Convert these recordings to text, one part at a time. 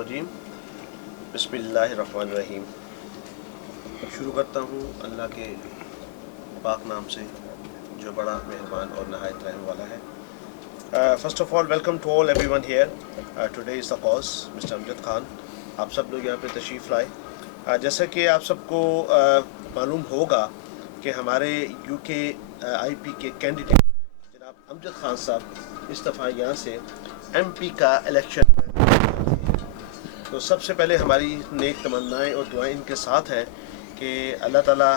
मिनश्शैतानिर्रजीम बिस्मिल्लाहिर्रहमानिर्रहीम। शुरू करता हूँ अल्लाह के पाक नाम से जो बड़ा मेहरबान और नहायत रहने वाला है। First of all, welcome to all everyone here. Today is the cause, Mr. Amjad Khan. आप सब लोग यहाँ पे तशरीफ़ लाए। जैसा कि आप सबको मालूम होगा कि हमारे UKIP के कैंडिडेट जनाब अमजद खान साहब इस दफ़ा यहाँ से MP का इलेक्शन, तो सबसे पहले हमारी नेक तमन्नाएं और दुआएं इनके साथ हैं कि अल्लाह ताला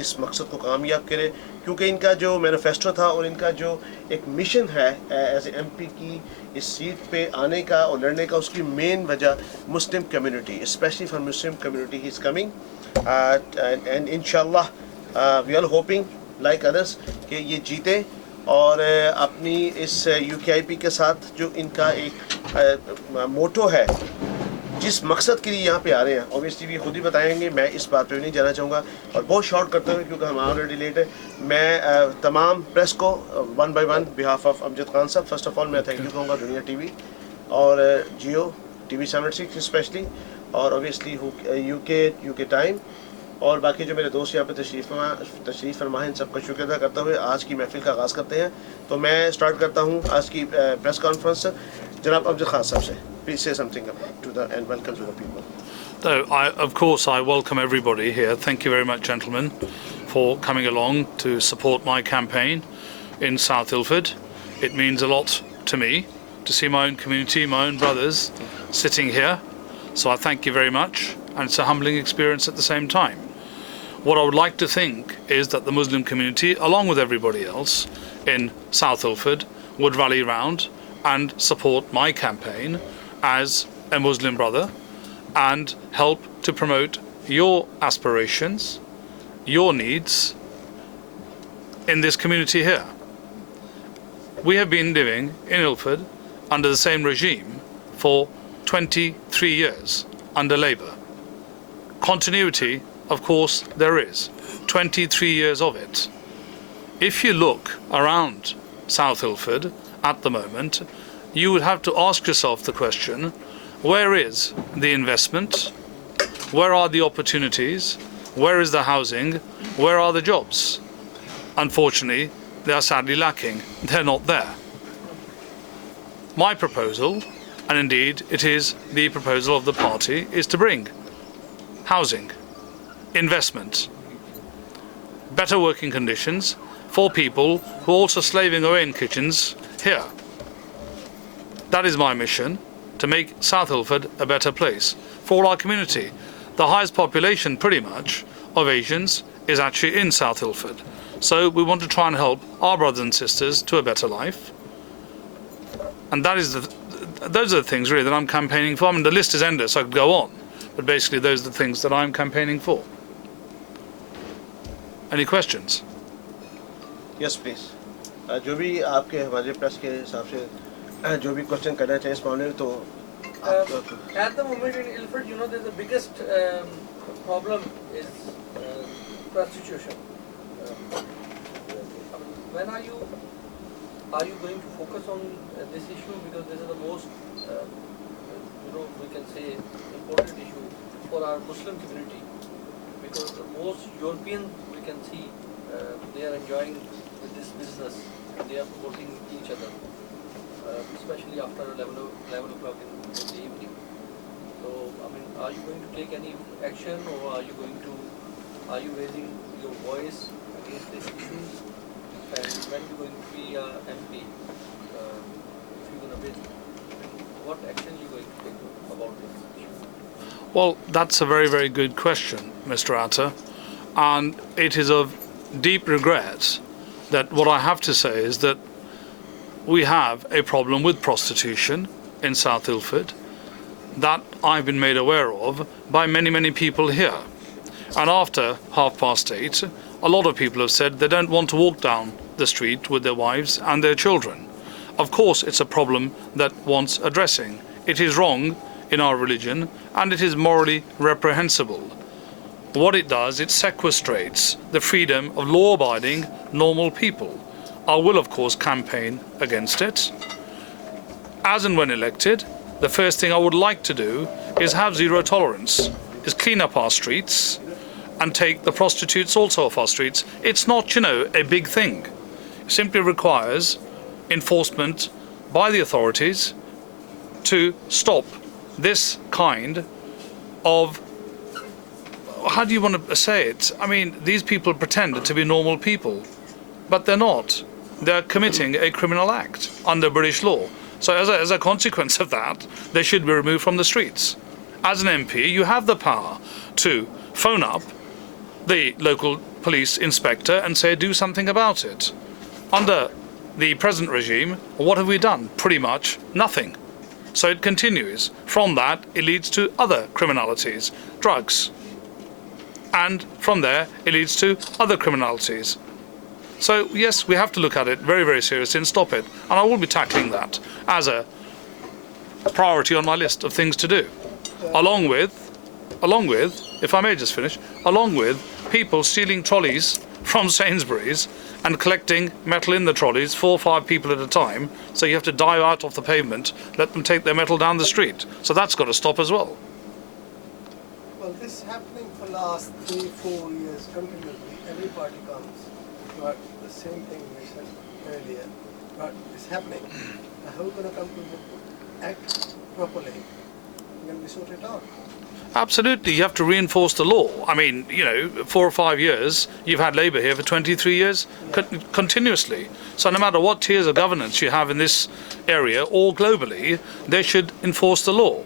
इस मकसद को कामयाब करे, क्योंकि इनका जो मैनिफेस्टो था और इनका जो एक मिशन है एज MP की इस सीट पे आने का और लड़ने का, उसकी मेन वजह Muslim community, specially for Muslim community he is coming and इंशाल्लाह we are hoping like others कि ये जीते और अपनी इस UKIP के साथ जो इनका एक मोटो है, जिस मकसद के लिए यहाँ पे आ रहे हैं, ऑब्वियसली भी खुद ही बताएंगे, मैं इस बात पे नहीं जाना चाहूँगा और बहुत शॉर्ट करते हुए क्योंकि हम ऑलरेडी लेट है। मैं तमाम प्रेस को one by one behalf of Amjad Khan साहब, फर्स्ट ऑफ ऑल मैं थैंक यू कहूँगा दुनिया TV और जियो TV 76 स्पेशली, और ऑब्वियसली UK टाइम और बाकी जो मेरे दोस्त यहाँ पे तशरीफ़ फरमा हैं, इन सबका शुक्र अदा करते हुए आज की महफिल का आगाज़ करते हैं। तो मैं स्टार्ट करता हूँ आज की प्रेस कॉन्फ्रेंस जनाब अमजद खान साहब से। Please say something to the and welcome to the people. So, of course, I welcome everybody here. Thank you very much, gentlemen, for coming along to support my campaign in South Ilford. It means a lot to me to see my own community, my own brothers sitting here. So I thank you very much, and it's a humbling experience at the same time. What I would like to think is that the Muslim community, along with everybody else in South Ilford, would rally round and support my campaign as a Muslim brother and help to promote your aspirations, your needs in this community here. We have been living in Ilford under the same regime for 23 years under Labour. Continuity, of course, there is. 23 years of it. If you look around South Ilford at the moment, you would have to ask yourself the question, where is the investment? Where are the opportunities? Where is the housing? Where are the jobs? Unfortunately, they are sadly lacking. They're not there. My proposal, and indeed it is the proposal of the party, is to bring housing, investment, better working conditions for people who are also slaving away in kitchens here. That is my mission, to make South Ilford a better place for all our community. The highest population, pretty much, of Asians is actually in South Ilford. So we want to try and help our brothers and sisters to a better life. And those are the things really that I'm campaigning for. I mean, the list is endless, so I could go on. But basically, those are the things that I'm campaigning for. Any questions? Yes, please. जो भी आपके हमारे press के हिसाब से जो भी question करना चाहिए इस मामले में, तो at the moment in Ilford, you know, the biggest problem is prostitution. When are you going to focus on this issue, because this is the most we can say important issue for our Muslim community, because the most European we can see they are enjoying with this business and they are supporting each other. Especially after 11 o'clock in the evening. So, I mean, are you going to take any action, or are you raising your voice against these issues? And when you're going to be MP, if you're going to win, what action are you going to take about this issue? Well, that's a very, very good question, Mr. Atta. And it is of deep regret that what I have to say is that we have a problem with prostitution in South Ilford that I've been made aware of by many, many people here. And after 8:30, a lot of people have said they don't want to walk down the street with their wives and their children. Of course, it's a problem that wants addressing. It is wrong in our religion and it is morally reprehensible. What it does, it sequestrates the freedom of law-abiding, normal people. I will, of course, campaign against it. As and when elected, the first thing I would like to do is have zero tolerance, is clean up our streets and take the prostitutes also off our streets. It's not, a big thing. It simply requires enforcement by the authorities to stop this kind of, how do you want to say it? I mean, these people pretend to be normal people, but they're not. They're committing a criminal act under British law. So as a consequence of that, they should be removed from the streets. As an MP, you have the power to phone up the local police inspector and say, do something about it. Under the present regime, what have we done? Pretty much nothing. So it continues. From that, it leads to other criminalities, drugs. And from there, it leads to other criminalities. So yes, we have to look at it very, very seriously and stop it. And I will be tackling that as a priority on my list of things to do. Along with, if I may just finish, along with people stealing trolleys from Sainsbury's and collecting metal in the trolleys, 4 or 5 people at a time. So you have to dive out off the pavement, let them take their metal down the street. So that's got to stop as well. Well, this is happening for last 3-4 years continuously. Every party comes, but the same thing we said earlier, but it's happening. Now, how are we going to come to act properly? We're going to be sorted out. Absolutely, you have to reinforce the law. I mean, 4 or 5 years, you've had Labour here for 23 years continuously. So no matter what tiers of governance you have in this area or globally, they should enforce the law.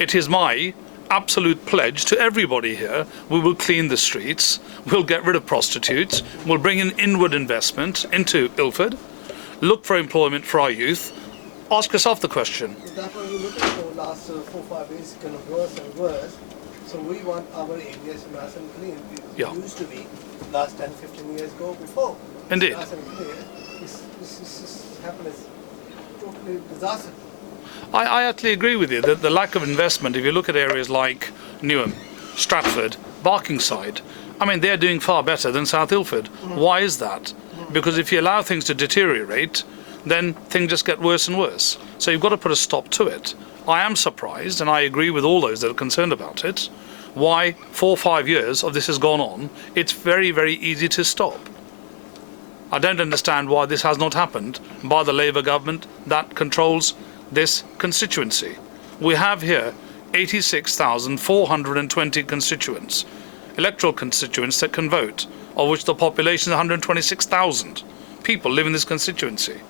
It is my absolute pledge to everybody here. We will clean the streets, we'll get rid of prostitutes, we'll bring in inward investment into Ilford, look for employment for our youth. Ask yourself the question. That when we look at the last 4 or 5 years, kind of worse and worse. So we want our areas nice and clean. It used to be last 10-15 years ago before. Indeed. Nice and clear. This happened is totally disaster. I actually agree with you that the lack of investment, if you look at areas like Newham, Stratford, Barkingside, I mean, they're doing far better than South Ilford. Why is that? Because if you allow things to deteriorate, then things just get worse and worse. So you've got to put a stop to it. I am surprised, and I agree with all those that are concerned about it, why 4 or 5 years of this has gone on. It's very, very easy to stop. I don't understand why this has not happened by the Labour government that controls this constituency. We have here 86,420 constituents, electoral constituents that can vote, of which the population is 126,000 people live in this constituency.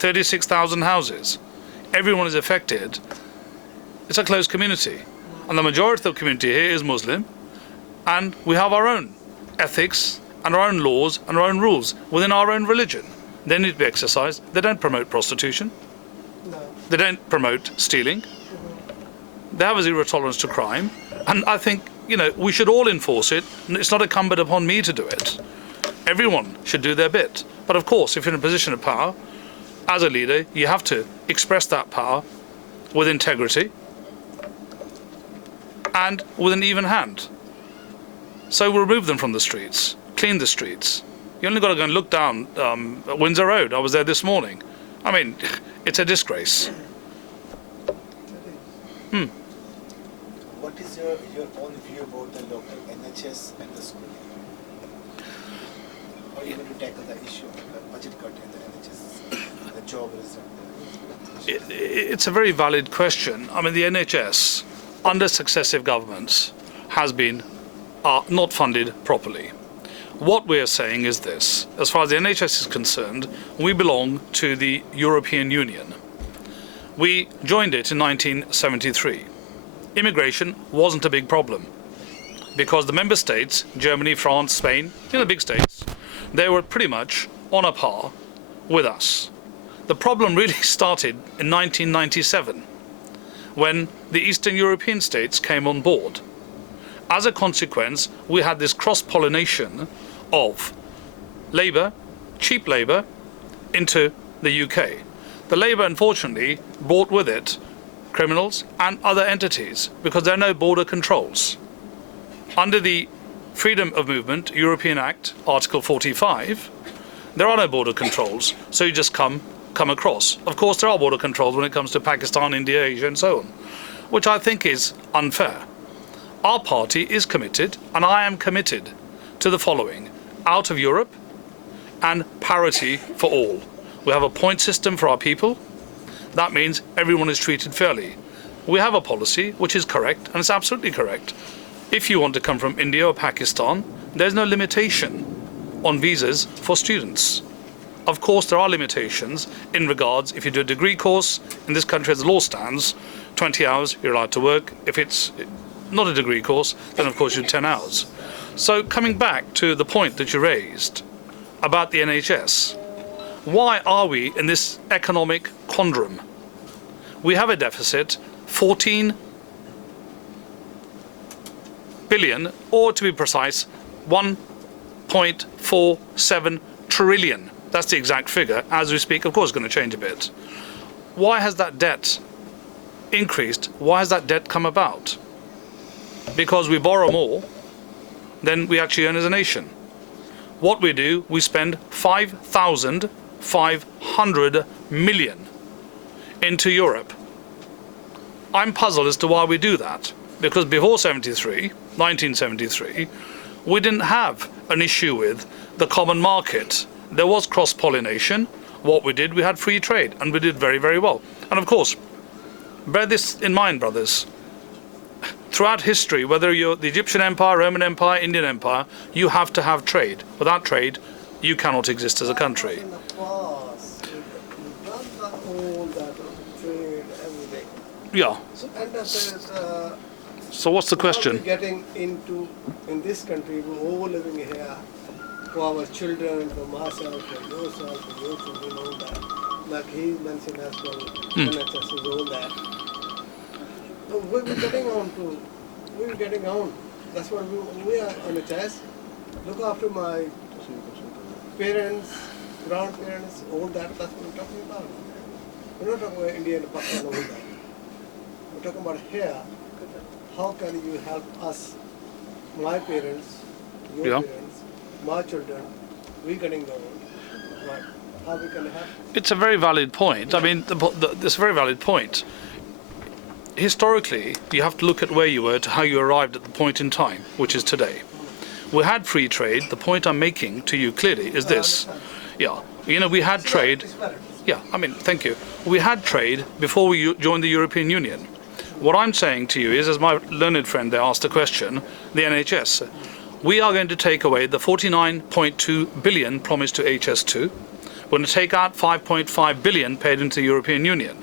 36,000 houses. Everyone is affected. It's a closed community. And the majority of the community here is Muslim. And we have our own ethics and our own laws and our own rules within our own religion. They need to be exercised. They don't promote prostitution. No. They don't promote stealing. They have a zero tolerance to crime. And I think, we should all enforce it. It's not incumbent upon me to do it. Everyone should do their bit. But of course, if you're in a position of power, as a leader, you have to express that power with integrity and with an even hand. So we'll remove them from the streets, clean the streets. You only got to go and look down Windsor Road. I was there this morning. I mean, it's a disgrace. What is your own view about the local NHS and the school? How are you going to tackle the issue of the budget cut in the NHS, the job result? It's a very valid question. I mean, the NHS, under successive governments, has been not funded properly. What we're saying is this: as far as the NHS is concerned, we belong to the European Union. We joined it in 1973. Immigration wasn't a big problem because the member states, Germany, France, Spain, the big states, they were pretty much on a par with us. The problem really started in 1997 when the Eastern European states came on board. As a consequence, we had this cross-pollination of labour, cheap labour, into the UK. The labour, unfortunately, brought with it criminals and other entities because there are no border controls. Under the Freedom of Movement European Act, Article 45, there are no border controls, so you just come come across. Of course, there are border controls when it comes to Pakistan, India, Asia, and so on, which I think is unfair. Our party is committed, and I am committed, to the following: out of Europe and parity for all. We have a point system for our people. That means everyone is treated fairly. We have a policy which is correct, and it's absolutely correct. If you want to come from India or Pakistan, there's no limitation on visas for students. Of course, there are limitations in regards, if you do a degree course, in this country as the law stands, 20 hours you're allowed to work. If it's not a degree course, then of course you do 10 hours. So coming back to the point that you raised about the NHS, why are we in this economic quandrum? We have a deficit, 14 billion, or to be precise, 1.47 trillion. That's the exact figure. As we speak, of course, it's going to change a bit. Why has that debt increased? Why has that debt come about? Because we borrow more than we actually earn as a nation. What we do, we spend 5,500 million into Europe. I'm puzzled as to why we do that, because before 1973, we didn't have an issue with the common market. There was cross-pollination. What we did, we had free trade, and we did very, very well. And of course, bear this in mind, brothers. Throughout history, whether you're the Egyptian Empire, Roman Empire, Indian Empire, you have to have trade. Without trade, you cannot exist as a country. In the past, we've done all that trade, everything. Yeah. So, and there's, So what's the question? we're getting into, in this country, we're all living here for our children, for myself, for yourself, for your children, all that. Like he mentioned as well, NHS is all that. So we're getting on. That's what we are NHS. Look after my parents, grandparents, all that. That's what we're talking about. We're not talking about India and Pakistan, all that. We're talking about here. How can you help us, my parents, your Yeah. parents, my children, we getting on, right? How we can help? It's a very valid point. I mean, it's a very valid point. Historically, you have to look at where you were to how you arrived at the point in time, which is today. We had free trade. The point I'm making to you clearly is this. Yeah, you know, we had trade. It's valid. Yeah, I mean, thank you. We had trade before we joined the European Union. What I'm saying to you is, as my learned friend there asked the question, the NHS, we are going to take away the 49.2 billion promised to HS2. We're going to take out 5.5 billion paid into the European Union.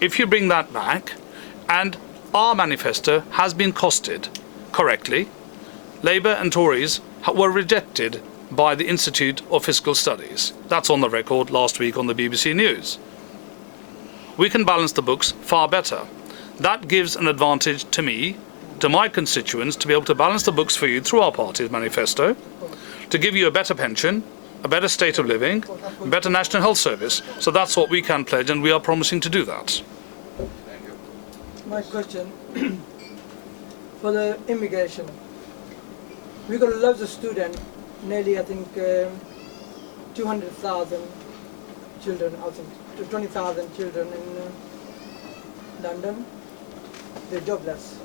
If you bring that back, and our manifesto has been costed correctly, Labour and Tories were rejected by the Institute of Fiscal Studies. That's on the record last week on the BBC News. We can balance the books far better. That gives an advantage to me, to my constituents, to be able to balance the books for you through our party's manifesto, to give you a better pension, a better state of living, a better national health service. So that's what we can pledge, and we are promising to do that. My question for the immigration. We're going to lose a student, nearly I think 200,000 children, I think 20,000 children in London. They're jobless.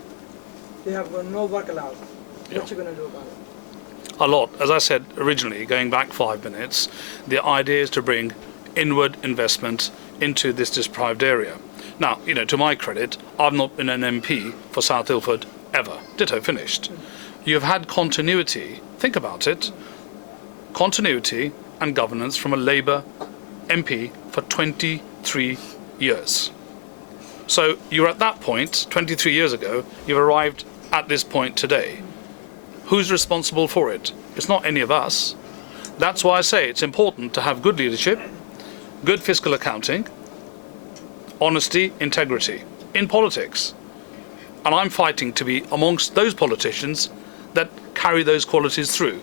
They have no work allowed. What you going to do about it? A lot. As I said originally, going back 5 minutes, the idea is to bring inward investment into this deprived area. Now, you know, to my credit, I've not been an MP for South Ilford ever. Ditto, finished. You've had continuity, think about it, continuity and governance from a Labour MP for 23 years. So you're at that point, 23 years ago, you've arrived at this point today. Who's responsible for it? It's not any of us. That's why I say it's important to have good leadership, good fiscal accounting, honesty, integrity in politics. And I'm fighting to be amongst those politicians that carry those qualities through.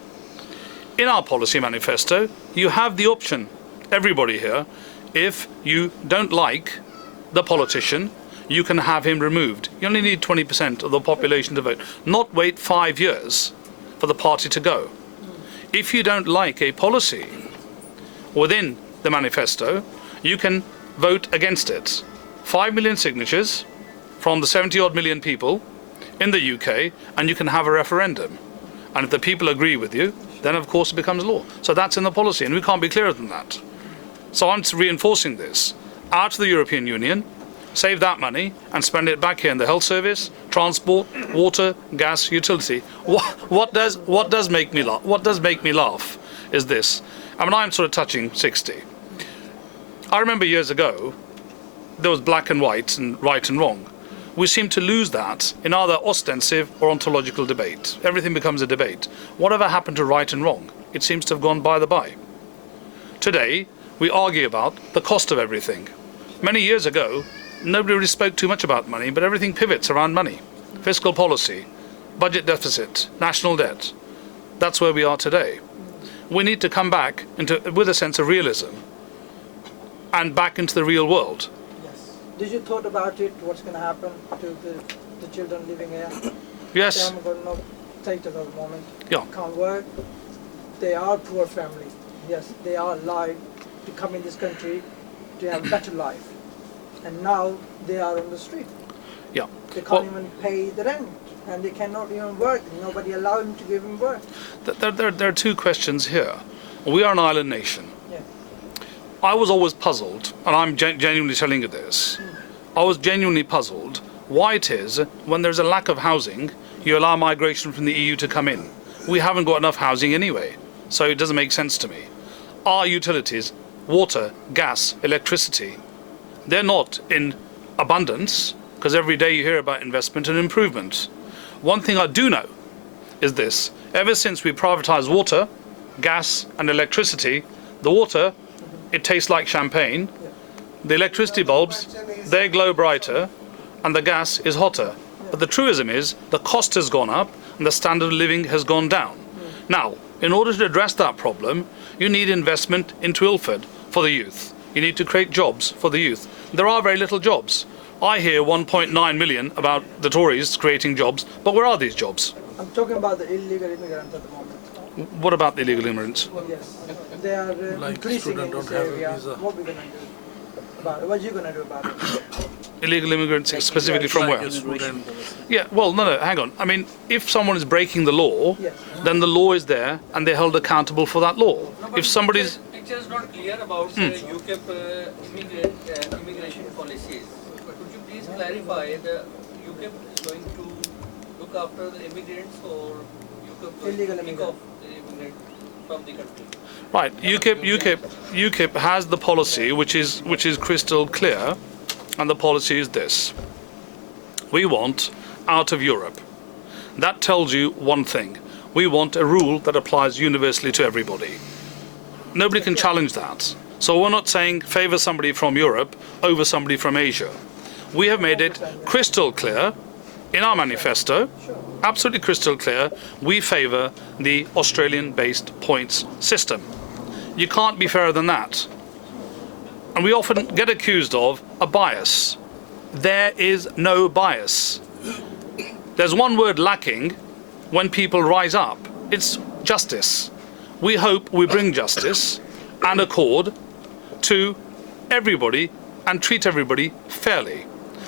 In our policy manifesto, you have the option, everybody here, if you don't like the politician, you can have him removed. You only need 20% of the population to vote, not wait 5 years for the party to go. If you don't like a policy within the manifesto, you can vote against it. 5 million signatures from the 70 odd million people in the UK, and you can have a referendum. And if the people agree with you, then of course it becomes law. So that's in the policy, and we can't be clearer than that. So I'm reinforcing this. Out of the European Union, save that money and spend it back here in the health service, transport, water, gas, utility. What does make me laugh? What does make me laugh is this. I mean, I'm sort of touching 60. I remember years ago, there was black and white and right and wrong. We seem to lose that in either ostensive or ontological debate. Everything becomes a debate. Whatever happened to right and wrong? It seems to have gone by the by. Today, we argue about the cost of everything. Many years ago, nobody really spoke too much about money, but everything pivots around money. Fiscal policy, budget deficit, national debt. That's where we are today. We need to come back with a sense of realism and back into the real world. Yes. Did you thought about it? What's going to happen to the children living here? Yes. They haven't got no status at the moment. Yeah. Can't work. They are poor family. Yes, they are alive to come in this country to have a better life. And now they are on the street. Yeah. They can't even pay the rent, and they cannot even work. Nobody allows them to give them work. There are two questions here. We are an island nation. Yeah. I was always puzzled, and I'm genuinely telling you this. I was genuinely puzzled why it is when there's a lack of housing, you allow migration from the EU to come in. We haven't got enough housing anyway, so it doesn't make sense to me. Our utilities, water, gas, electricity, they're not in abundance, because every day you hear about investment and improvement. One thing I do know is this. Ever since we privatized water, gas and electricity, the water, it tastes like champagne. The electricity bulbs, they glow brighter, and the gas is hotter. But the truism is the cost has gone up and the standard of living has gone down. Now, in order to address that problem, you need investment into Ilford for the youth. You need to create jobs for the youth. There are very little jobs. I hear 1.9 million about the Tories creating jobs, but where are these jobs? I'm talking about the illegal immigrants at the moment. What about the illegal immigrants? Yes, they are Like increasing in student this don't have a area. visa. What we gonna do about it? What you gonna do about it? Illegal immigrants specifically from where? Like a student. Yeah, well, no, hang on. I mean, if someone is breaking the law, Yes. then the law is there and they're held accountable for that law. No, but If somebody's... picture is not clear about UKIP immigration policies. Could you please clarify the UKIP is going to look after the immigrants or UKIP going Illegal to kick immigrant. off the immigrants from the country? Right, UKIP has the policy which is crystal clear, and the policy is this. We want out of Europe. That tells you one thing. We want a rule that applies universally to everybody. Nobody can challenge that. So we're not saying favour somebody from Europe over somebody from Asia. We have made it crystal clear in our manifesto, absolutely crystal clear, we favour the Australian-based points system. You can't be fairer than that. And we often get accused of a bias. There is no bias. There's one word lacking when people rise up. It's justice. We hope we bring justice and accord to everybody and treat everybody fairly.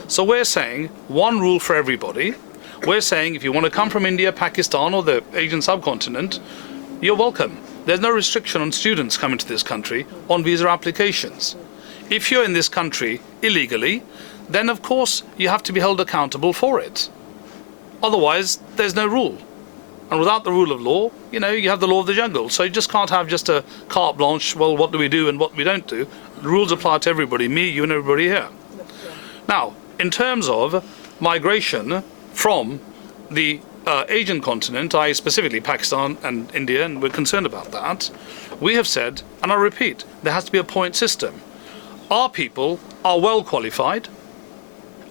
So we're saying one rule for everybody. We're saying if you want to come from India, Pakistan or the Asian subcontinent, you're welcome. There's no restriction on students coming to this country on visa applications. If you're in this country illegally, then of course you have to be held accountable for it. Otherwise, there's no rule. And without the rule of law, you have the law of the jungle. So you just can't have just a carte blanche, well, what do we do and what we don't do. The rules apply to everybody, me, you and everybody here. Now, in terms of migration from the Asian continent, i.e. specifically Pakistan and India, and we're concerned about that, we have said, and I repeat, there has to be a point system. Our people are well qualified,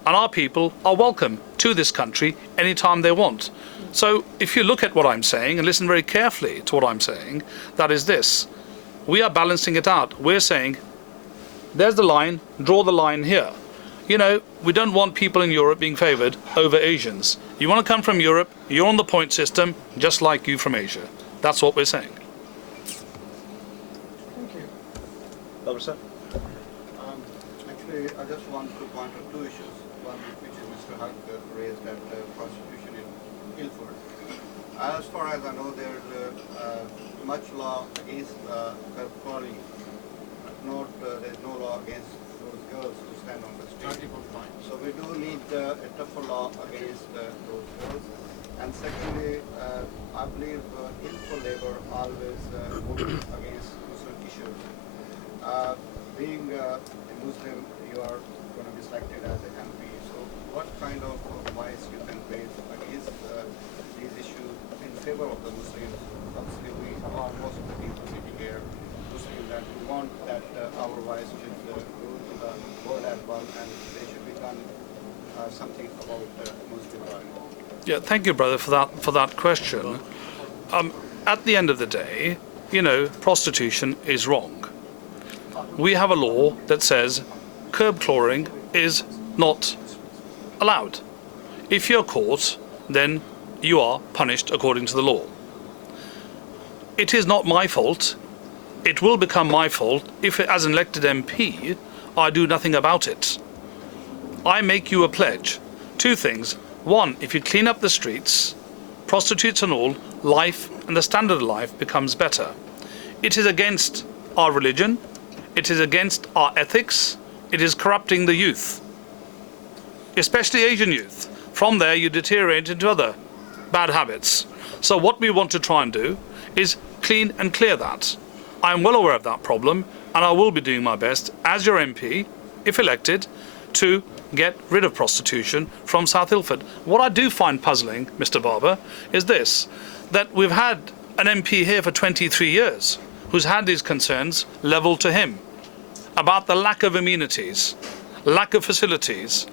and our people are welcome to this country anytime they want. So if you look at what I'm saying and listen very carefully to what I'm saying, that is this. We are balancing it out. We're saying, there's the line, draw the line here. We don't want people in Europe being favoured over Asians. You want to come from Europe, you're on the point system, just like you from Asia. That's what we're saying. Thank you. Barbara, sir? I just want to point out two issues. One which is Mr. Huck raised at prostitution in Ilford. As far as I know, there's much law against curb calling. There's no law against those girls who stand on the street. So we do need a tougher law against those girls. And secondly, I believe Ilford Labour always voted against Muslim issues. Being a Muslim, you are going to be selected as an MP. So what kind of voice you can raise against these issues in favor of the Muslims? Obviously, we are most of the people sitting here Muslim that we want that our voice should go to the world as well, and there should be done something about Muslim rights. Yeah, thank you, brother, for that question. At the end of the day, you know, prostitution is wrong. We have a law that says curb clawing is not allowed. If you're caught, then you are punished according to the law. It is not my fault. It will become my fault if, as an elected MP, I do nothing about it. I make you a pledge. Two things. One, if you clean up the streets, prostitutes and all, life and the standard of life becomes better. It is against our religion. It is against our ethics. It is corrupting the youth, especially Asian youth. From there, you deteriorate into other bad habits. So what we want to try and do is clean and clear that. I'm well aware of that problem, and I will be doing my best as your MP, if elected, to get rid of prostitution from South Ilford. What I do find puzzling, Mr. Barber, is this, that we've had an MP here for 23 years who's had these concerns levelled to him about the lack of amenities, lack of facilities,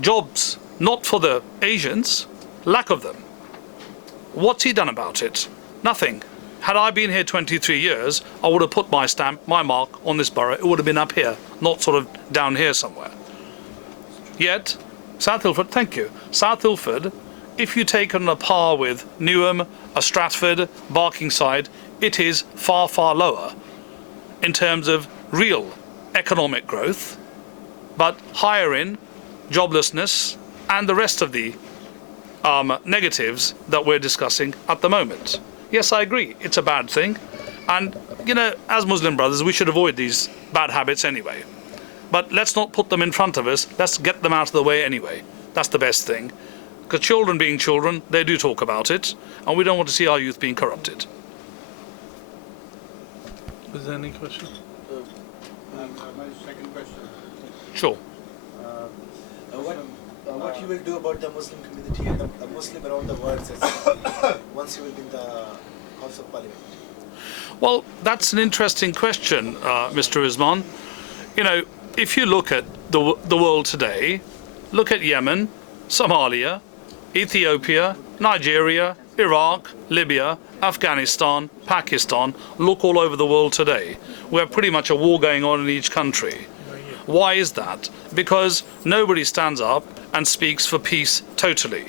jobs not for the Asians, lack of them. What's he done about it? Nothing. Had I been here 23 years, I would have put my stamp, my mark on this borough. It would have been up here, not sort of down here somewhere. Yet, South Ilford, thank you. South Ilford, if you take it on a par with Newham, Stratford, Barkingside, it is far, far lower in terms of real economic growth, but higher in joblessness and the rest of the negatives that we're discussing at the moment. Yes, I agree, it's a bad thing. And, you know, as Muslim brothers, we should avoid these bad habits anyway. But let's not put them in front of us, let's get them out of the way anyway. That's the best thing. Because children being children, they do talk about it, and we don't want to see our youth being corrupted. Is there any question? My second question. Sure. What you will do about the Muslim community and the Muslim around the world once you will be in the House of Parliament? Well, that's an interesting question, Mr. Isman. You know, if you look at the world today, look at Yemen, Somalia, Ethiopia, Nigeria, Iraq, Libya, Afghanistan, Pakistan, look all over the world today. We have pretty much a war going on in each country. Why is that? Because nobody stands up and speaks for peace totally.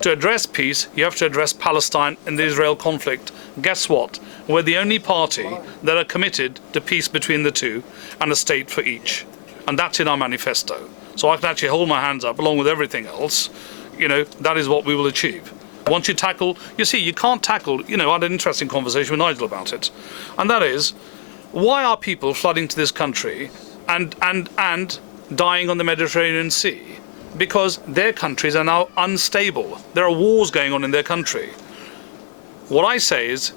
To address peace, you have to address Palestine and the Israel conflict. Guess what? We're the only party that are committed to peace between the two and a state for each. And that's in our manifesto. So I can actually hold my hands up along with everything else. You know, that is what we will achieve. Once you tackle, you see, you can't tackle, you know, I had an interesting conversation with Nigel about it. And that is, why are people flooding to this country and dying on the Mediterranean Sea? Because their countries are now unstable. There are wars going on in their country. What I say is,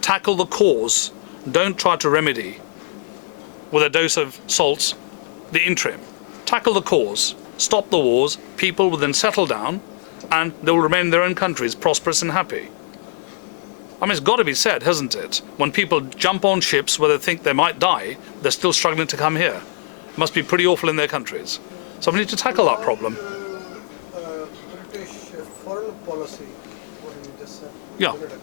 tackle the cause. Don't try to remedy with a dose of salts the interim. Tackle the cause. Stop the wars. People will then settle down and they will remain in their own countries, prosperous and happy. I mean, it's got to be said, hasn't it? When people jump on ships where they think they might die, they're still struggling to come here. It must be pretty awful in their countries. So we need to tackle that problem. British foreign policy, what you just said Yeah. a minute ago,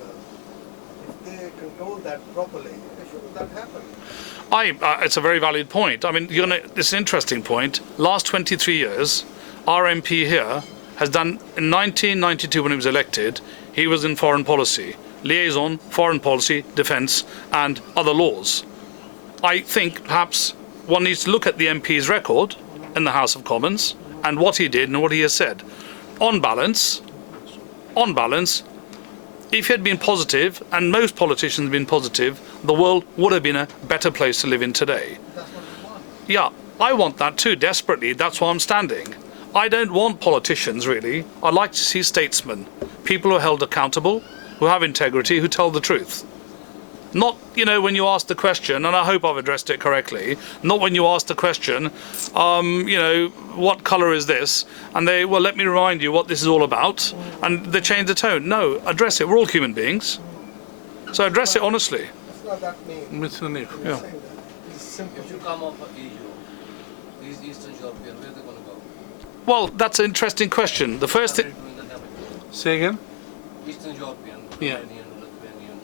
if they control that properly, shouldn't that happen? It's a very valid point. I mean, it's an interesting point. Last 23 years, our MP here has done, in 1992 when he was elected, he was in foreign policy, liaison, foreign policy, defence and other laws. I think perhaps one needs to look at the MP's record in the House of Commons and what he did and what he has said. On balance, if he had been positive, and most politicians have been positive, the world would have been a better place to live in today. Yeah, I want that too, desperately. That's why I'm standing. I don't want politicians, really. I like to see statesmen, people who are held accountable, who have integrity, who tell the truth. Not, when you ask the question, and I hope I've addressed it correctly, not when you ask the question, what colour is this? And they, well, let me remind you what this is all about. And they change the tone. No, address it. We're all human beings. So address it honestly. It's not that mean. Mr. Hanif. Yeah. Saying that. It's simple. If you come off of EU, these Eastern European, where are they going to go? Well, that's an interesting question. The first thing... Say again? Eastern European, Yeah. Romanian, Lithuanian,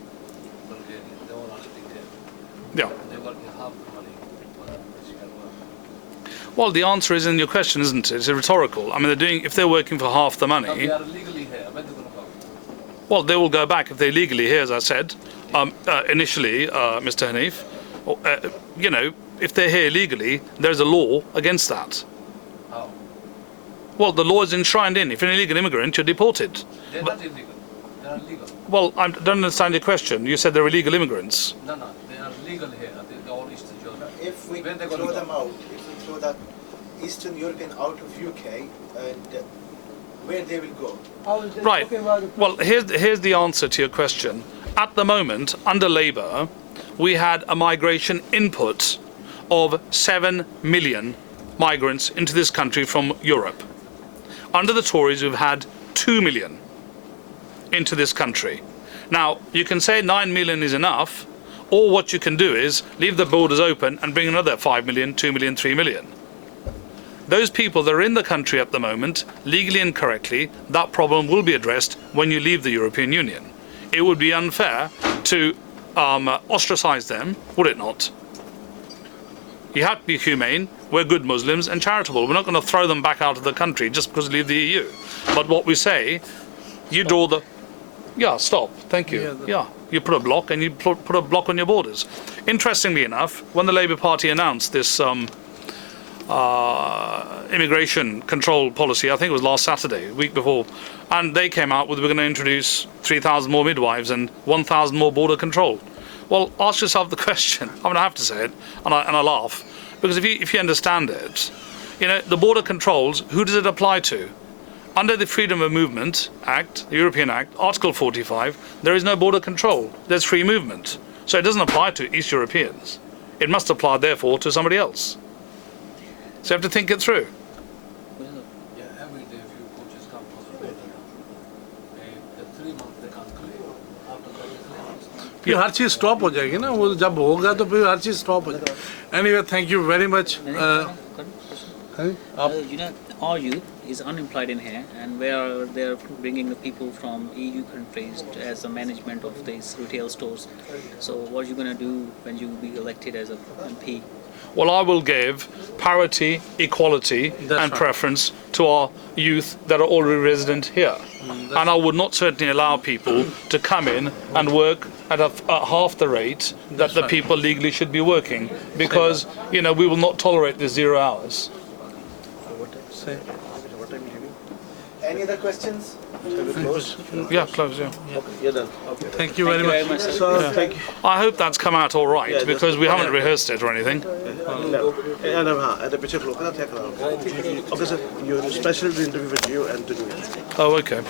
Bulgarian, they all are living there. Yeah. They're working half the money for that which can work. Well, the answer is in your question, isn't it? It's rhetorical. I mean, if they're working for half the Now money, they are illegally here, where are they going to go? well, they will go back if they're legally here, as I said initially, Mr. Hanif. If they're here legally, there's a law against that. How? Well, the law is enshrined in. If you're an illegal immigrant, you're deported. They're not illegal. They are legal. Well, I don't understand your question. You said they're illegal immigrants. No, they are legal here. They're all Eastern European. If we Where they throw gonna them go? out, if we throw the Eastern European out of UK, and where they will go? I was just Right. talking about the Well, here's the answer to your question. At the moment, under Labour, we had a migration input of 7 million migrants into this country from Europe. Under the Tories, we've had 2 million into this country. Now, you can say 9 million is enough, or what you can do is leave the borders open and bring another 5 million, 2 million, 3 million. Those people that are in the country at the moment, legally and correctly, that problem will be addressed when you leave the European Union. It would be unfair to ostracize them, would it not? You have to be humane, we're good Muslims and charitable. We're not going to throw them back out of the country just because they leave the EU. But what we say, you draw the... Yeah, stop, thank you. Yeah, you put a block and you put a block on your borders. Interestingly enough, when the Labour Party announced this immigration control policy, I think it was last Saturday, the week before, and they came out with, we're going to introduce 3,000 more midwives and 1,000 more border control. Well, ask yourself the question. I mean, I have to say it, and I laugh, because if you understand it, the border controls, who does it apply to? Under the Freedom of Movement Act, the European Act, Article 45, there is no border control. There's free movement. So it doesn't apply to East Europeans. It must apply, therefore, to somebody else. So you have to think it through. Yeah, every day a few coaches come from the border. The 3 months they can't clear. After that, it's फिर हर चीज़ stop हो जाएगी ना वो जब होगा तो फिर हर चीज़ stop हो जाएगी anyway thank you very much our youth is unemployed in here, and where they're bringing the people from EU countries as the management of these retail stores. So what are you going to do when you be elected as a MP? Well, I will give parity, equality and preference to our youth that are already resident here. And I would not certainly allow people to come in and work at half the rate that the people legally should be working, because, we will not tolerate the 0 hours. Any other questions? Yeah, close, yeah. You're done. thank you very much So, thank you. I hope that's come out all right, Yeah, because we haven't rehearsed it or anything. At the picture floor. Okay, sir. Your special interview with you and to do it. Oh, okay.